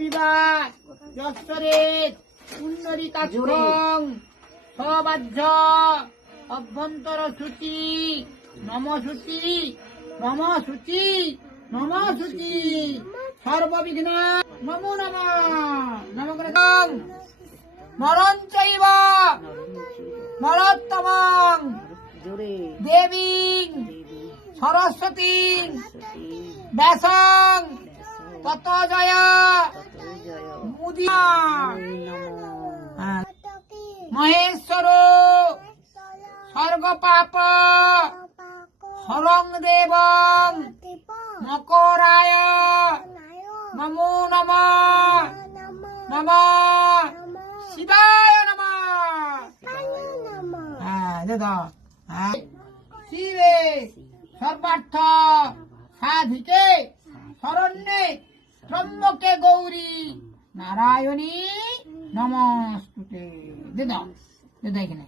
বিবাদ যশ্বরেত পুণ্ডরীকাক্ষং সবাহ্য অভ্যন্তর সূচি নম সূচি নম সূচি নম সূচি সর্ববিঘ্ন নমো নম নমগ্রহং নরঞ্চৈব নরোত্তমং দেবীং সরস্বতীং ব্যাসং তত জয় মুদিয়া মহেশ্বর স্বর্গ পাপ হরং দেবং মকরায় নমো নমঃ নমঃ শিবায় নমঃ শিবে সর্বার্থ সাধিকে শরণ্যে ত্রম্বকে গৌরী নারায়ণী নমস্তুতে। দে দাও এখানে।